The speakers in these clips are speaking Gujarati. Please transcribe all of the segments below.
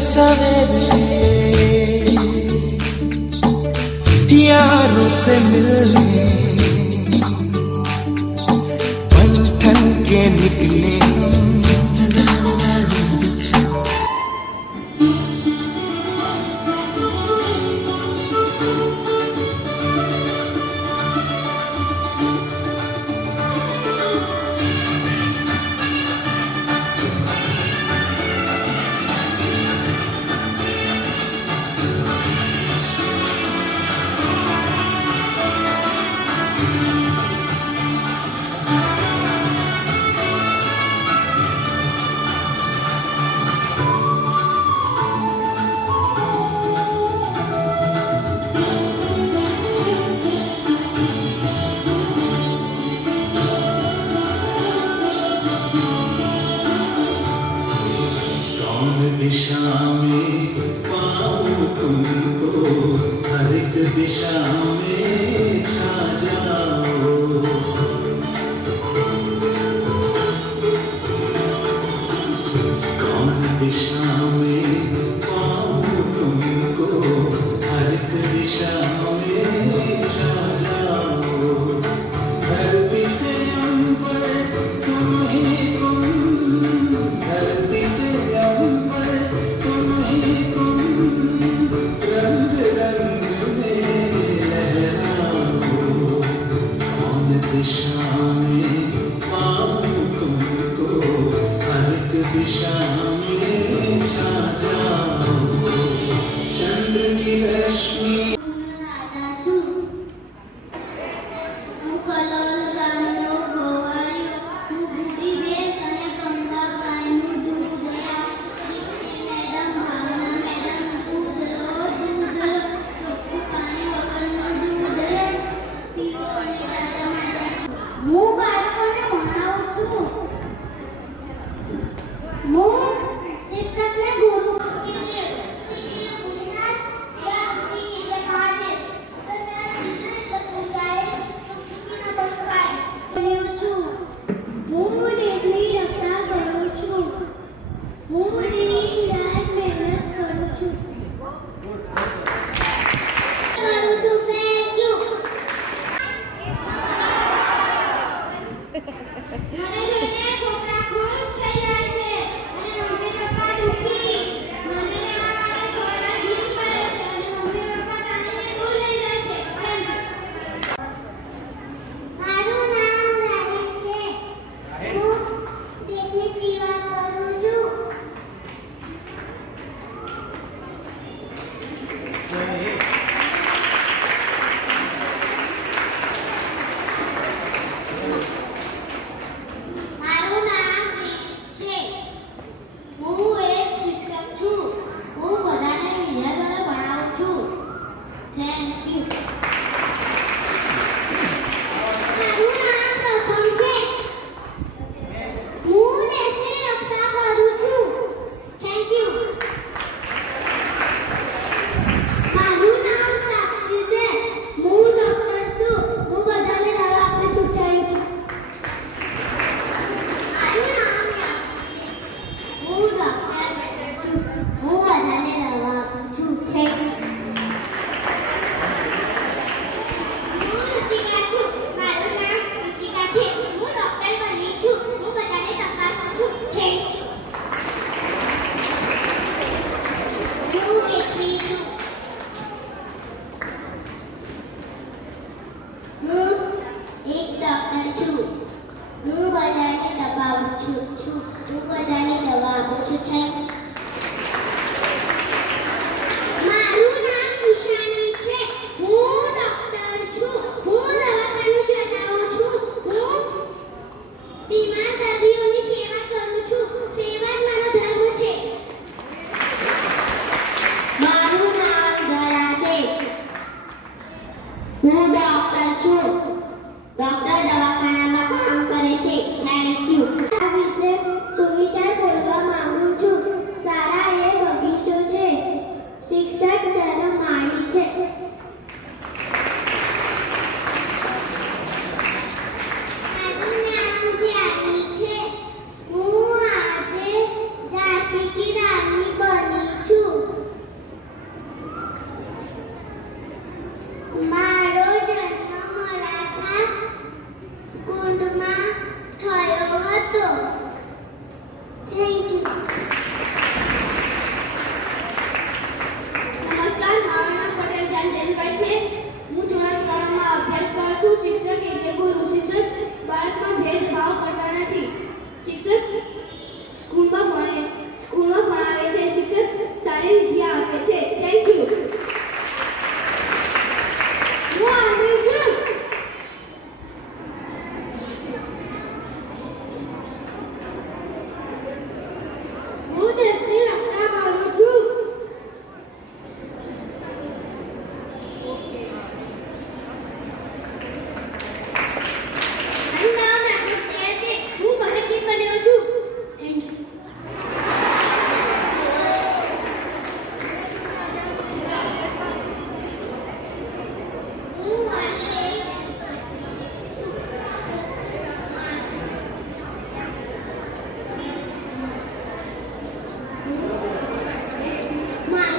सवेरे यारों से मिलने बन ठन के निकले दिशा में पाऊं तुमको हर एक दिशा में छा जाओ कौन दिशा में पाऊं तुमको हर एक दिशा में छा जाओ धरती से अंबर तुम ही तुम धरती से दिशा में पाऊं तुमको हर एक दिशा में छा जाओ चंद्र की रश्मि રાની બની છું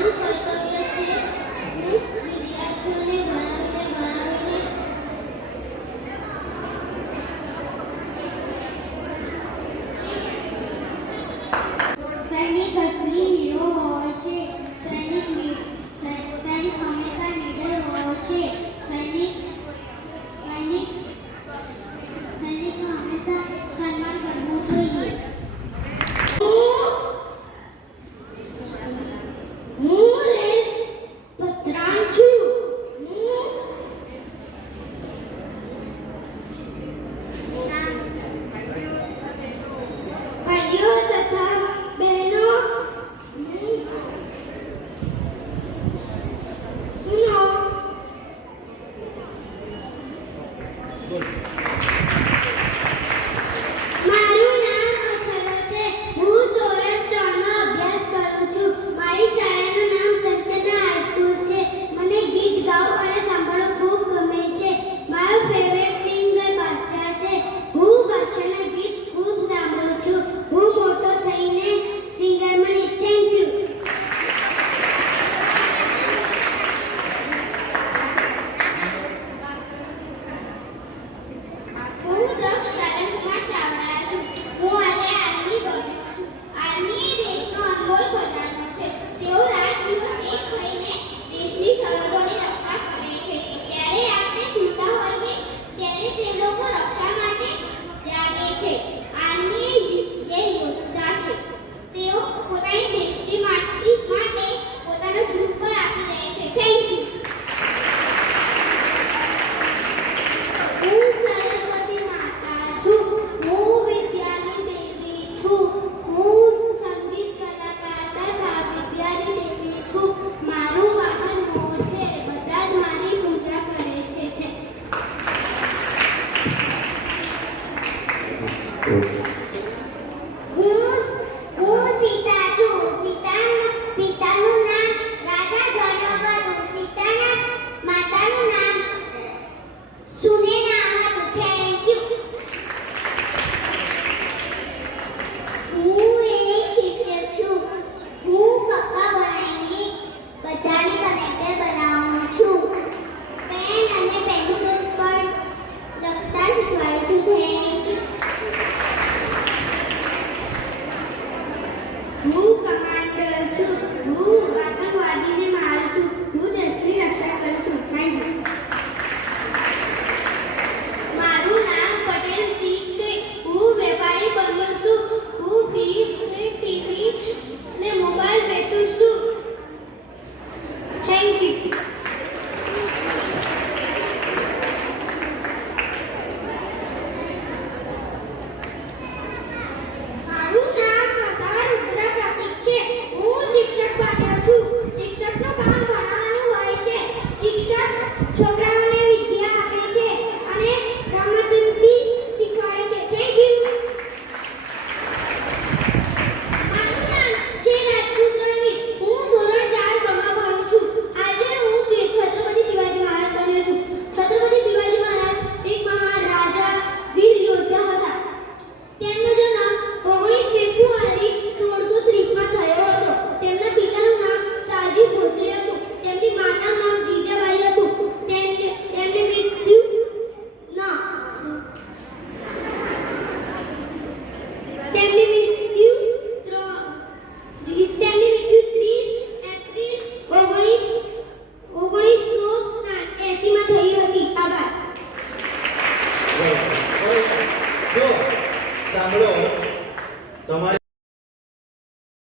મારું કર્તવ્ય છે હું વિદ્યાર્થીઓને ભણાવીને સૈનિક અસલી હીરો હોય છે. સૈનિક હંમેશા નીડર હોય છે. સૈનિકનું હંમેશા સન્માન કરવું જોઈએ. હું રેસ પતરાણ છું. ભાઈઓ તથા બહેનો સુનો. મારું નામ અથર્વ છે. હું ધોરણ 3 માં અભ્યાસ કરું છું. મારી શાળાનું નામ સંતના હાઈસ્કૂલ છે. મને ગીત ગાવું અને સાંભળવું ખૂબ ગમે છે. મારો ફેવરેટ સિંગર બાદશાહ છે. હું બાદશાહના ગીત ખૂબ સાંભળું છું. હું મોટો થઈને સિંગર બનીશ. Thank you. હું દક્ષ તરણકુમાર ચાવડા છું. હું આજે આર્મી બન્યો છું. આર્મી એ દેશનો અનમોલ ખજાનો છે. તેઓ રાત દિવસ એક થઈને દેશની સરહદોની રક્ષા કરે છે. જ્યારે આપણે સૂતા હોઈએ ત્યારે તે લોકો રક્ષા માટે જાગે છે. આર્મી એ યોદ્ધા છે. તેઓ પોતાની દેશની માટી માટે પોતાનો જીવ પણ આપી દે છે. Thank you. હું સરસ્વતી માતા છું. હું વિદ્યાની દેવી છું. હું સંગીત કલાકાર તથા વિદ્યાની દેવી છું. મારું વાહન મોર છે. બધા જ મારી પૂજા કરે છે. હું સીતા છું. સીતાના પિતાનું નામ રાજા જનક હતું. સીતાના માતાનું નામ સુનેના હતું. Thank you. હું એક શિક્ષક છું. હું કક્કા બનાવીને બધાને કલેક્ટર બનાવું છું. પેન અને પેન્સિલ પર લખતા શીખવાડું છું. Thank you. હું કમાન્ડર છું. હું આતંકવાદીને મારું છું. હું દેશની રક્ષા કરું છું. Thank you. મારું નામ પટેલ દીપ છે. હું વેપારી બન્યો છું. હું ફ્રીજ ને ટીવી ને મોબાઈલ વેચું છું. Thank you. મારું નામ પ્રસાર રુદ્ર પ્રતીક છે. હું શિક્ષક બન્યો છું. શિક્ષકનું કામ ભણાવવાનું હોય છે. શિક્ષક છોકરાઓને વિદ્યા આપે છે અને રમત બી શીખવાડે છે. Thank you. મારું નામ છે રાજપૂત રણવીર. હું ધોરણ 4 ભણવા ભણું છું. આજે હું છત્રપતિ શિવાજી મહારાજ બન્યો છું. છત્રપતિ શિવાજી મહારાજ એક મહાન રાજા વીર યોદ્ધા હતા. તેમનો જન્મ 19 ફેબ્રુઆરી 1630 માં થયો હતો. તેમના પિતાનું નામ સાજી ભોસલે હતું. તેમની માતાનું નામ જીજાબાઈ હતું. તેમની મૃત્યુ 30 એપ્રિલ 1980 માં થઈ હતી. આભાર. જો સાંભળો તમારે